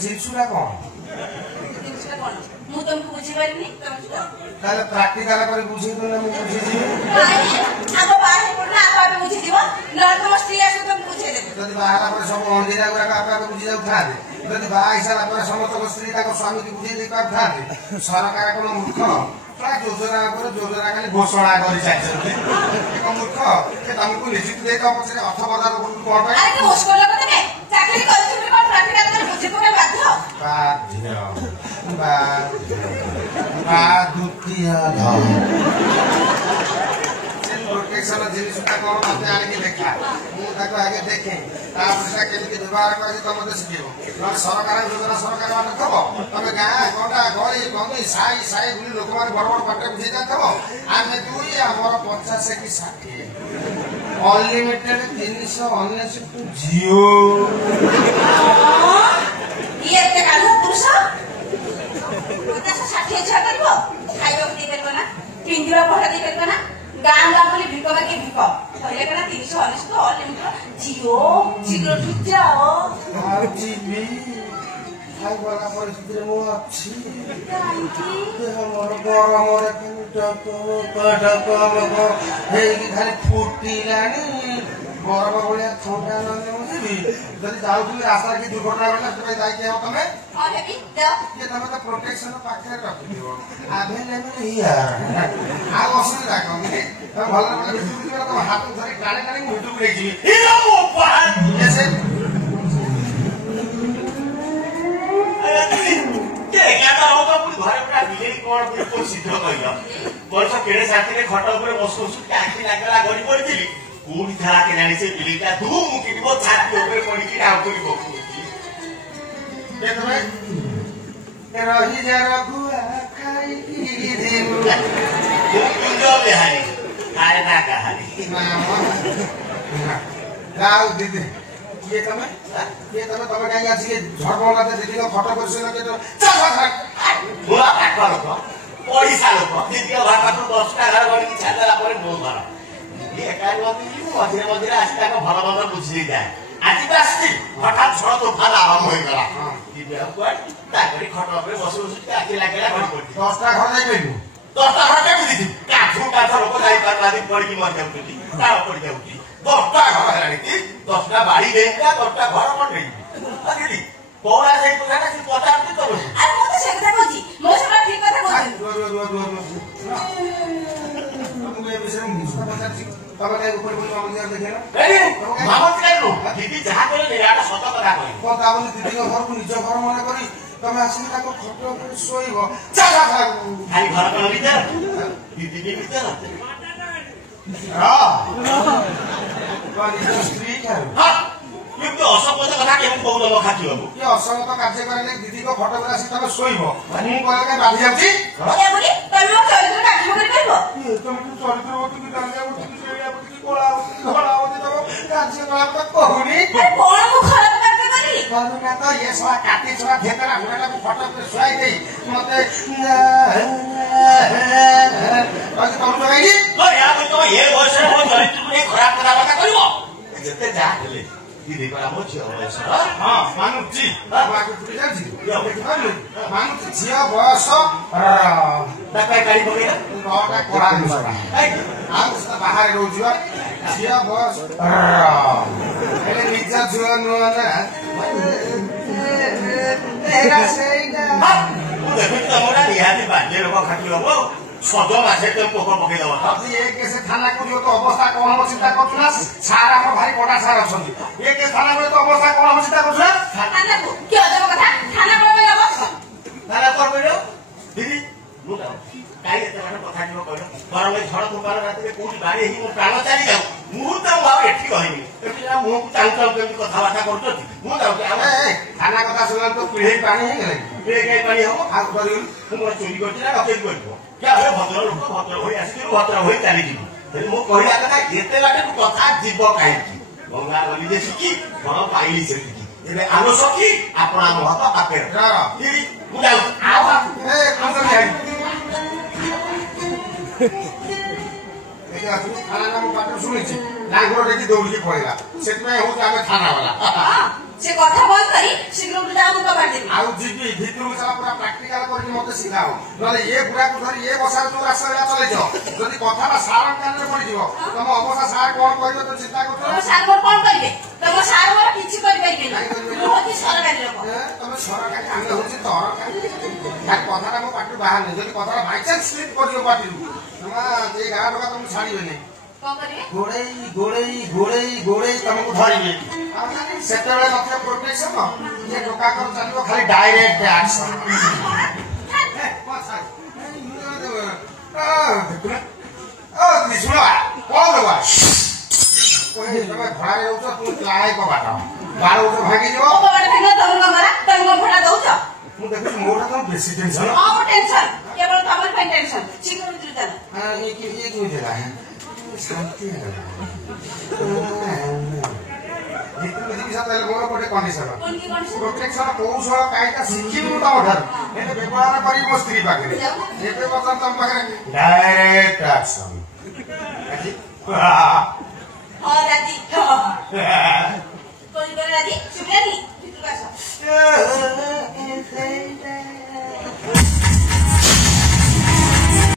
ଜିନିଷଟା କଣ ମୁଁ ତମକୁ ବୁଝିପାରିନି ତାହେଲେ ପ୍ରାକ୍ଟିକାଲ କରି ବୁଝେଇଦେଲେ ମୁଁ ବୁଝିଯିବି ଆଗ ବାହାରେ ପଡିଲେ ଆଗ ଆପେ ବୁଝିଯିବ ନହେଲେ ତମ ସ୍ତ୍ରୀ ଆସିବ ତମକୁ ବୁଝେଇଦେବେ ଯଦି ବାହାହେଲା ପରେ ସବୁ ଅଣ୍ଡିରା ଗୁଡାକ ଆପେ ଆପେ ବୁଝି ଯାଉଥାନ୍ତି ଯଦି ବାହା ହେଇସାରିଲା ପରେ ସମସ୍ତଙ୍କ ସ୍ତ୍ରୀ ତାଙ୍କ ସ୍ୱାମୀକି ବୁଝେଇ ଦେଇ ପାରୁଥାନ୍ତି ସରକାର କଣ ମୂର୍ଖ ଯୋଜନା ଉପରେ ଯୋଜନା ଖାଲି ଘୋଷଣା କରି ଚାଲିଛନ୍ତି ଏକ ମୂର୍ଖ ସେ ତମକୁ ନିଯୁକ୍ତି ଦେଇ ତମ ପଛରେ ଅର୍ଥ ପ୍ରଦାନ କରୁଛୁ କଣ ପାଇଁ ଚାକିରି କରିଛୁ କଣ ପ୍ରାକ୍ଟିକାଲ କରି ବୁଝିବ ବାଧ୍ୟ ପ୍ରୋଟେକ୍ସନ ଜିନିଷଟା କଣ ମତେ ଆଣିକି ଦେଖା ମୁଁ ତାକୁ ଆଗେ ଦେଖେ ତାପରେ ସେଟା କେମିତି ବ୍ୟବହାର କରିକି ତମ ମତେ ଶିଖେଇବ ନହେଲେ ସରକାର ଯୋଜନା ସରକାର ମାନେ ଥବ ତମେ ଗାଁ ଗଣ୍ଡା ଗଳି ଗଣ୍ଡି ସାହି ସାହି ବୁଲି ଲୋକମାନେ ବଡ ବଡ ପାଟିରେ ବୁଝେଇ ଯାଉଥିବ ଆମେ ଦୁଇ ଆମର 50 କି 60 ଅନଲିମିଟେଡ 399 ଜିଓ ଇଏ ଏତେ କାଢୁ ପୁରୁଷ 50-60 ଛୁଆ କରିବ ଖାଇବାକୁ ଦେଇପାରିବ ନା ପିନ୍ଧିବା ପଢା ଦେଇପାରିବ ନା ଗାଁ ଗାଁ ବୋଲି ଭିକ ବାକି ଭିକ କହିଲେ କନା 399 ଅନଲିମିଟେଡ ଜିଓ ଶୀଘ୍ର ଠିକ ଯାଅ ଯିବି ଖାଇବାଲା ପରିସ୍ଥିତିରେ ମୁଁ ଅଛି ମୋର ଗରମରେ ହେଇକି ଖାଲି ଫୁଟିଲାଣି ଗରମ ଭଳିଆ ଥଣ୍ଡା ନହେଲେ ମୁଁ ଯିବି ଯଦି ଯାଉଥିଲି ରାସ୍ତାରେ କି ଦୁର୍ଘଟଣା ଘଟିଲା ସେଥିପାଇଁ ଯାଇକି ଆଉ ତମେ ତମେ ତ ପ୍ରୋଟେକ୍ସନ ପାଖରେ ରଖିଥିବ ଆଭେଲେବଲ ହିୟର ଆଉ ଅସୁବିଧା କଣ ତମେ ଭଲ ତମ ହାତ ଧରି ଟାଣି ଟାଣି ମୁଁ ଭିତରକୁ ନେଇଯିବି ବର୍ଷ କେଡ଼େ ସାଥିରେ ଖଟ ଉପରେ ବସୁ ବସୁ ଆଖି ଲାଗିଲା ଗଳି ପଡିଥିଲି କୋଉଠି ଥିଲା କେଜାଣି ସେ ବିଲିଟା ଧୁମ କିଣିବ ଛାତି ଉପରେ ପଡିକି ଆଉଟୁରି ପକଉଛି ବିହାରୀ ଖାଏ ନା କାହାରି ଦିଦି କିଏ ତମେ ତମେ କାହିଁକି ଆସିକି ଝଡ଼ମଲା ଦିଦିଙ୍କ ଫଟୋ କରିସିଲ ପାଖ ଲୋକ ପଇସା ଲୋକ ଦିଦିଙ୍କ ଘର ପାଖରୁ 10ଟା ଘର ଗଣିକି ଛାଡ଼ିଦେଲା ପରେ ମୋ ଘର ମଝିରେ ମଝିରେ ଆସି ତାଙ୍କ ଭଲ ମନ୍ଦ ବୁଝି ଦେଇଥାଏ ଆଜି ତ ଆସିଛି ହଠାତ୍ ଝଡ଼ ତୋଫାନ ଆରମ୍ଭ ହେଇଗଲା ତାଙ୍କରି ଖଟ ଉପରେ ବସି ବସି ଆଖି ଲାଗିଲା ଗଳି ପଡିଛି 10ଟା ଘର ଯାଇପାରିବୁ 10ଟା ଘର କେମିତି କାଠ ଲୋକ ଯାଇପାରୁନାହାନ୍ତି ପଡିକି ମରିଯାଉଛନ୍ତି ତାଳ ପଡିଯାଉଛି 10ଟା ଘର ହେଲାଣି 10ଟା ବାଡି ନେଇଥିଲା 10ଟା ଘର କଣ ନେଇଛି କୌଣା ସେଇ କଥାଟା ସେ ପଚାରୁଛି ତ ମୁଁ ତ ସେ କଥା କହୁଛି ମୋ ସହିତ ଠିକ କଥା କହୁଛି ତମେ କାହିଁ ଉପରେ ଦେଖେଇଲ ଦିଦି ଯାହା କହିଲେ ଏଇଟା ସତ କଥା କହିଲେ କଣ ତା ବୋଲି ଦିଦିଙ୍କ ଘରକୁ ନିଜ ଘର ମନେ କରି ତମେ ଆସିକି ତାଙ୍କ ଖଟ ଉପରେ ଶୋଇବ ଖାଲି ଘର କଣ ଭିତରେ ଦିଦି ବି ଭିତରେ ନିଜ ସ୍ତ୍ରୀ ଖାଇବ କିନ୍ତୁ ଅସଙ୍ଗତ କଥା କେମିତି କହୁଛ ମୋ ଖାଦ୍ୟକୁ କି ଅସଙ୍ଗତ କାର୍ଯ୍ୟ କରିଲେ ଦିଦିଙ୍କ ଖଟ ଉପରେ ଆସିକି ତମେ ଶୋଇବ ମୁଁ କହିଲେ କାହିଁ ବାଧି ଯାଉଛି କହୁନି କାଟି ଛଡ଼ା ଭେତରା ଘୋଡ଼ାଟାକୁ ଫଟୋ ଉପରେ ଶୁଆଇ ଦେଇ ମତେ ଏ ବୟସରେ ମୋ ଚରିତ୍ରକୁ ନେଇ ଖରାପ କଥାବାର୍ତ୍ତା କରିବ ଯେତେ ଯାହା ହେଲେ ଦିଦି କଲା ମୋ ଝିଅ ବୟସ ମାନୁଛି ମାନୁଛି ଝିଅ ବୟସ କାଢି ପକେଇଲା ବାହାରେ ରହୁଛି ଝିଅ ବୟସ ହେଲେ ନିଜ ଝିଅ ନୁହଁ ନା ଦେଖୁଛି ତମର ନିହାତି ବାଜ୍ୟ ଲୋକ ଖାଟି ହବ ସଜ ମାସେ ପୋକ ପକେଇଦବ ସେ ଥାନାକୁ ଯିବ ତ ଅବସ୍ଥା କଣ ହବ ଚିନ୍ତା କରୁଛୁ ନା ସାର୍ ଆମର ଭାରି ବଡା ସାର୍ ଅଛନ୍ତି ଏ ଥାନା ବେଳେ ତ ଅବସ୍ଥା କଣ ହବ ଚିନ୍ତା କରୁଛୁ ନା ଥାନା କଣ କହିଲ ଦିଦି ମୁଁ କାହିଁ ଏତେ ବାଟ କଥା ଯିବ କହିଲ ବରଂ ଝଡ଼ ତୁଫାନ ରାତିରେ କୋଉଠି ବାড়ି ହେଇକି ମୋ ପ୍ରାଣ ଚାଲି ଯାଉ ମୁହୂର୍ତ୍ତ ମୁଁ ଆଉ ଏଠି ରହିନି ଏଠି ମୁହଁକୁ ଚାଲୁ ଚାଲୁ କେମିତି କଥାବାର୍ତ୍ତା କରୁଛନ୍ତି ମୁଁ ଯାଉଛି ଥାନା କଥା ଶୁଣିଲା ତ ପିଢ଼େଇ ପାଣି ହେଇଗଲା ପିଢ଼େଇ ପାଣି ହବ ଆଉ କରିବୁ ମୁଁ କଣ ଚୋରି କରିଛି ନା ଡକେଇ କରିବ ଭଦ୍ର ଲୋକ ଭଦ୍ର ହୋଇ ଆସିଯିବୁ ଭଦ୍ର ହୋଇ ଚାଲିଯିବୁ ମୁଁ କହିବା କଥା ଏତେ ବାଟକୁ କଥା ଯିବ କାହିଁକି ଗଙ୍ଗା ଗଲି ଯେ ଶିଖି କଣ ପାଇଲି ସେଠିକି ଏବେ ଆମ ସଖୀ ଆପଣ ଆମ ହାତ ପାଖରେ ମୁଁ ଯାଉଛି ଥାନା ମୋ ପାଖରେ ଶୁଣିଛି ଲାଙ୍ଗୁର ଦେଖି ଦୌଡ଼ିକି ପଳେଇଲା ସେଥିପାଇଁ ହଉଛି ଆମେ ଥାନା ବାଲା ସେ କଥା ବନ୍ଦ କରି ଶୀଘ୍ର ଯାଉ କବାଟ ଆଉ ଯିବି ଭିତରକୁ ଚାଲ ପୁରା ପ୍ରାକ୍ଟିକାଲ କରିକି ମତେ ଶିଖାଅ ନହେଲେ ଏ ବୁଢାକୁ ଧରି ଏ ବସାରେ ଯୋଉ ରାସ୍ତା ଚଲେଇଛ ଯଦି କଥାଟା ସାର କାନରେ ପଡିଯିବ ତମ ଅବସ୍ଥା ସାର କଣ କହିବ ତ ଚିନ୍ତା ତମ କରୁଛ ସାର୍ ମୋର କଣ କରିବେ ତମ ସାର୍ ମୋର କିଛି କରିପାରିବେନି ମୁଁ ହଉଛି ସରକାରୀ ଲୋକ ତମେ ସରକାରୀ ଆମେ ହଉଛି ତରକାରୀ କଥାଟା ମୋ ପାଟିରୁ ବାହାରୁନି ଯଦି କଥାଟା ବାଇଚାନ୍ସ ସ୍ଲିପ୍ କରିବ ପାଟିରୁ ଏ ଗାଁ ଲୋକ ତମକୁ ଛାଡିବେନି କଣ କରିବେ ଗୋଡେଇ ଗୋଡେଇ ଗୋଡେଇ ଗୋଡେଇ ତମକୁ ଧରିବେ ସେତେବେଳେ ନଥିବ ପ୍ରୋଟେକ୍ସନ ଯେ ଟୋକାଙ୍କର ଚାଲିବ ଖାଲି ଡାଇରେକ୍ଟ ଆକ୍ସନ ତମେ ଭଡ଼ାରେ ରହୁଛ ତୁମେ ଲାହାଇ କବାଟ ବାର ବର୍ଷ ଭାଙ୍ଗିଯିବ ମୁଁ ଦେଖୁଛି ମୋର ତମ ବେଶୀ ଟେନସନ କେବଳ ତମର ପାଇଁ ଟେନସନ ସିକ୍ୟୁରିଟି ଦେଲା ଶାନ୍ତି ମୋର ଗୋଟେ କଣ୍ଡିସନ ପ୍ରୋଟେକ୍ସନ କୌଶଳ କାଇଟା ଶିଖିବି ମୁଁ ତମ ଠାରୁ ଏଠି ବ୍ୟବହାର କରିବି ମୋ ସ୍ତ୍ରୀ ପାଖରେ ଏବେ ବର୍ତ୍ତମାନ ତମ ପାଖରେ ଡାଇରେକ୍ଟ ଆକ୍ସନ